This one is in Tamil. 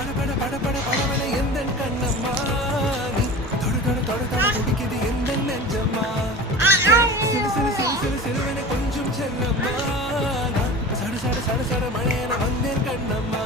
பட பட பட படவன எந்தன் கண்ணம்மா நீ தொட தொட தொட தொட துடிக்குது எந்தன் நெஞ்சம்மா சிலு சிலு சிலு சிலு சிலுவன கொஞ்சம் செல்லம்மா நான் சட சட சட சட மழையன வந்தேன் கண்ணம்மா